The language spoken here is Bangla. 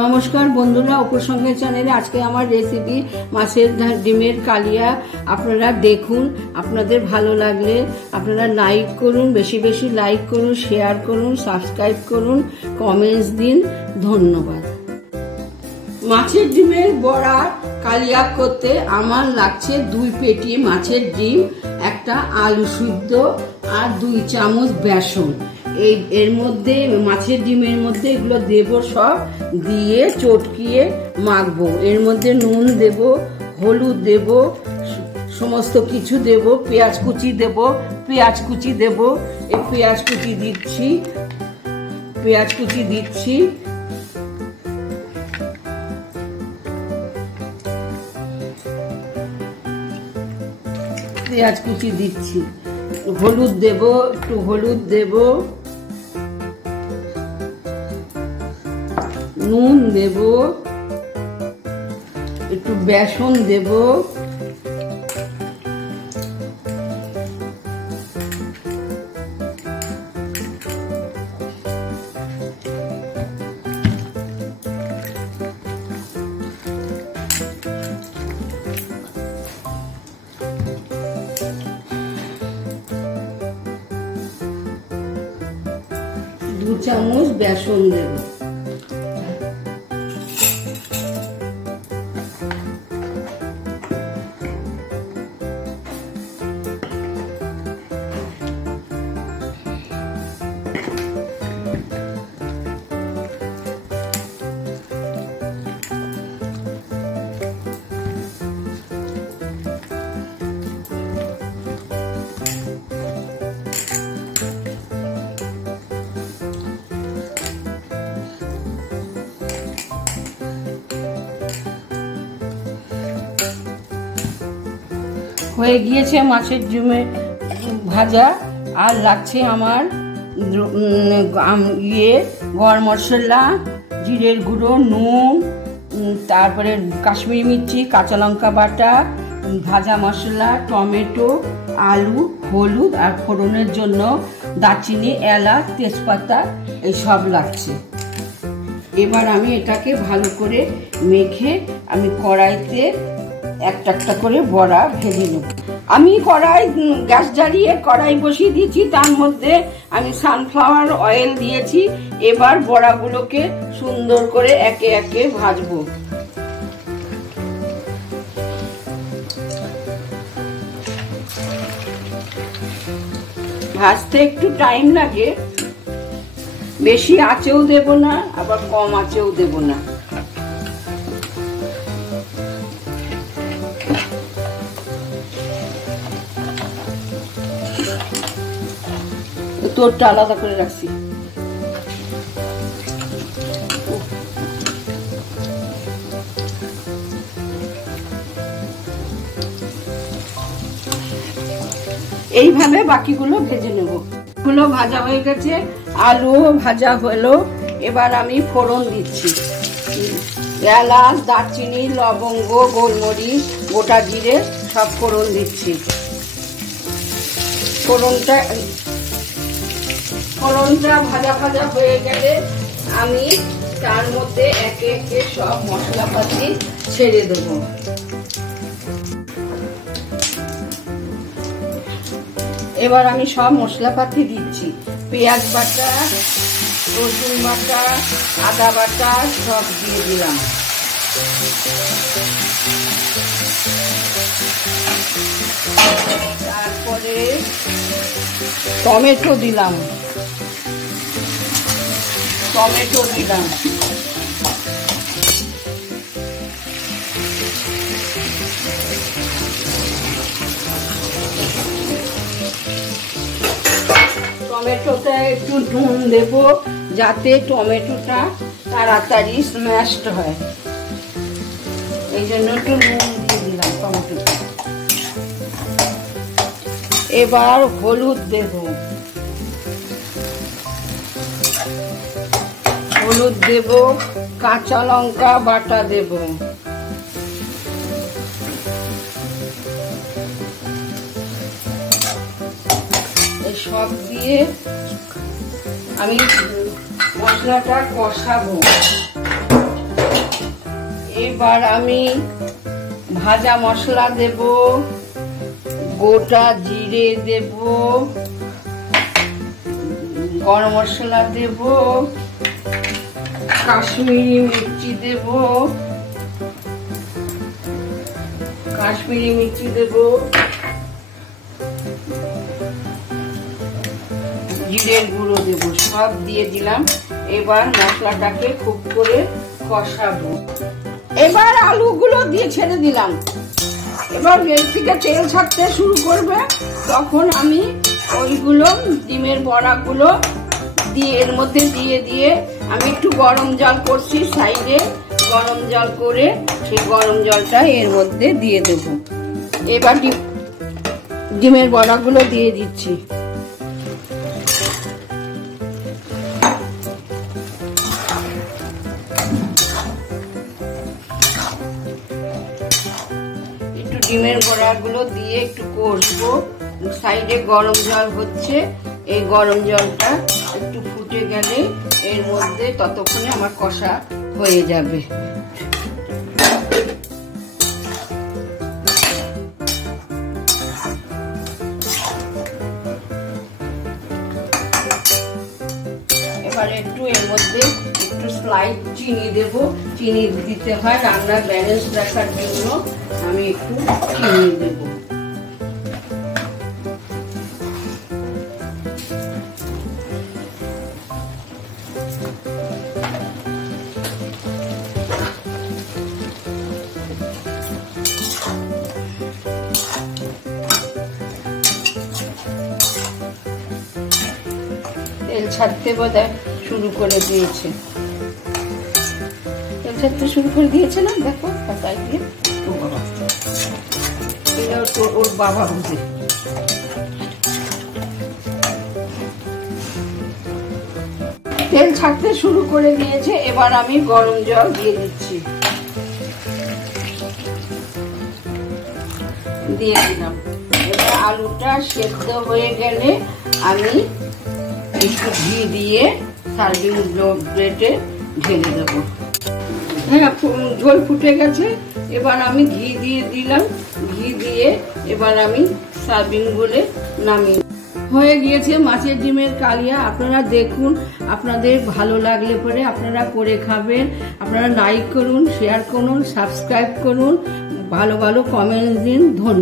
নমস্কার বন্ধুরা, উপসংহার চ্যানেলে আজকে আমার রেসিপি মাছের ডিমের কালিয়া। আপনারা দেখুন, আপনাদের ভালো লাগলে আপনারা লাইক করুন, বেশি বেশি লাইক করুন, শেয়ার করুন, সাবস্ক্রাইব করুন, কমেন্টস দিন। ধন্যবাদ। মাছের ডিমের বড়া কালিয়া করতে আমার লাগছে 2 পেটি মাছের ডিম, একটা আলু সিদ্ধ আর 2 চামচ বেসন। এর মধ্যে মাছের ডিমের মধ্যে এগুলো দেব, সব দিয়ে চটকিয়ে মাখবো। এর মধ্যে নুন দেব, হলুদ দেব, সমস্ত কিছু দেব, পেঁয়াজ কুচি দেব। এই পেঁয়াজ কুচি দিচ্ছি। পেঁয়াজ কুচি দিচ্ছি। হলুদ দেব, একটু হলুদ দেব, নুন দেব, একটু বেসন দেব, দু চামচ বেসন দেব। হয়ে গিয়েছে মাছের ডিমের ভাজা। আর লাগছে আমার গরম মশলা, জিরের গুঁড়ো, নুন, তারপরে কাশ্মীরি মির্চি, কাঁচা লঙ্কা বাটা, ভাজা মশলা, টমেটো, আলু, হলুদ আর ফোড়নের জন্য দারচিনি, এলাচ, তেজপাতা এই সব লাগছে। এবার আমি এটাকে ভালো করে মেখে আমি কড়াইতে একটা একটা করে বড়া ভেজে নেব। আমি গ্যাস জ্বালিয়ে কড়াই বসিয়ে দিয়েছি, তার মধ্যে আমি সানফ্লাওয়ার অয়েল দিয়েছি। এবার বড়াগুলোকে সুন্দর করে একে একে ভাজবো। ভাজতে একটু টাইম লাগে, বেশি আঁচেও দেব না, আবার কম আঁচেও দেব না। তোরটা আলাদা করে রাখছি। এইভাবে বাকিগুলো ভেজে নেব। গুলো ভাজা হয়ে গেছে, আলু ভাজা হলো। এবার আমি ফোড়ন দিচ্ছি। এলাচ, দারচিনি, লবঙ্গ, গোলমরিচ, গোটা জিরে সব ফোড়ন দিচ্ছি। ফোড়নটা ভাজা ভাজা হয়ে গেলে আমি তার মধ্যে একে একে সব মশলাপাতি ছেড়ে দেব। এবার আমি সব মশলাপাতি দিচ্ছি। পেঁয়াজ বাটা, রসুন বাটা, আদা বাটা সব দিয়ে দিলাম। তারপরে টমেটো দিলাম। টমেটোতে একটু নুন দেব, যাতে টমেটোটা তাড়াতাড়ি স্ম্যাশড হয়। এই জন্য একটু নুন দিয়ে দিলাম টমেটোতে। এবার হলুদ দেব। কাঁচা লঙ্কা বাটা দেব। সব দিয়ে আমি মশলাটা কষাবো। এবার আমি ভাজা মশলা দেব, গোটা জিরে দেব, গরম মশলা দেব, কাশ্মীরি মির্চি দেব, জিরের গুঁড়ো দেব, সব দিয়ে দিলাম। এবার মশলাটাকে খুব করে কষাবো। এবার আলুগুলো দিয়ে ছেড়ে দিলাম। এবার গ্যাস থেকে তেল ছাড়তে শুরু করবে, তখন আমি ওইগুলো ডিমের বড়াগুলো দিয়ে এর মধ্যে দিয়ে আমি একটু গরম জল করছি, সাইডে গরম জল করে সেই গরম জলটা এর মধ্যে দিয়ে দেব। এবার ডিমের বড়াগুলো দিয়ে দিচ্ছি। একটু ডিমের বড়াগুলো দিয়ে একটু কষবো। সাইডে গরম জল হচ্ছে, এই গরম জলটা একটু ফুটে গেলে এর মধ্যে ততক্ষণে আমার কষা হয়ে যাবে। এবার একটু এর মধ্যে একটু স্লাইড চিনি দেব। চিনি দিতে হয় রান্নার ব্যালেন্স রাখার জন্য, আমি একটু চিনি দেব। তেল ছাড়তে বোধহয় শুরু করে দিয়েছে, তেল ছাড়তে শুরু করে দিয়েছে না, দেখো পাতায় দিয়ে। ওর বাবা বুঝে। তেল ছাড়তে শুরু করে দিয়েছে, এবার আমি গরম জল দিয়ে দিচ্ছি। দিয়ে দিলাম। এবার আলুটা সেদ্ধ হয়ে গেলে আমি একটু ঘি দিয়ে সার্ভিং প্লেটে ঢেলে দেবো। হ্যাঁ, ঝোল ফুটে গেছে। এবার আমি ঘি দিয়ে দিলাম। ঘি দিয়ে এবার আমি সার্ভিং বলে নামিয়ে। হয়ে গিয়েছে মাছের ডিমের কালিয়া। আপনারা দেখুন, আপনাদের ভালো লাগলে পরে আপনারা করে খাবেন। আপনারা লাইক করুন, শেয়ার করুন, সাবস্ক্রাইব করুন, ভালো ভালো কমেন্ট দিন। ধন্যবাদ।